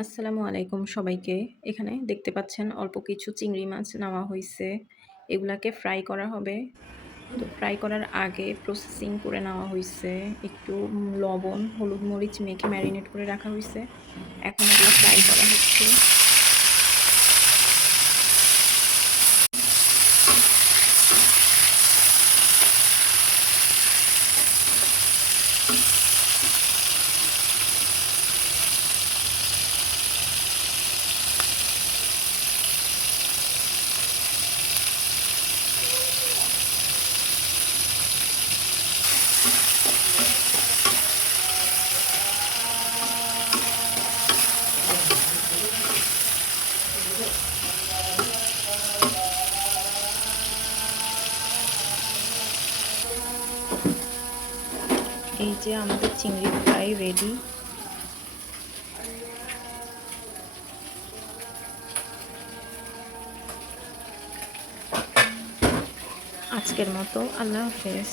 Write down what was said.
আসসালামু আলাইকুম সবাইকে। এখানে দেখতে পাচ্ছেন অল্প কিছু চিংড়ি মাছ নেওয়া হইছে। এগুলাকে ফ্রাই করা হবে। তো ফ্রাই করার আগে প্রসেসিং করে নেওয়া হইছে। একটু লবণ, হলুদ, মরিচ মেখে ম্যারিনেট করে রাখা হইছে। এখন এগুলো ফ্রাই করা হচ্ছে। এই যে আমাদের চিংড়ি ফ্রাই রেডি। আজকের মতো আল্লাহ হাফেজ।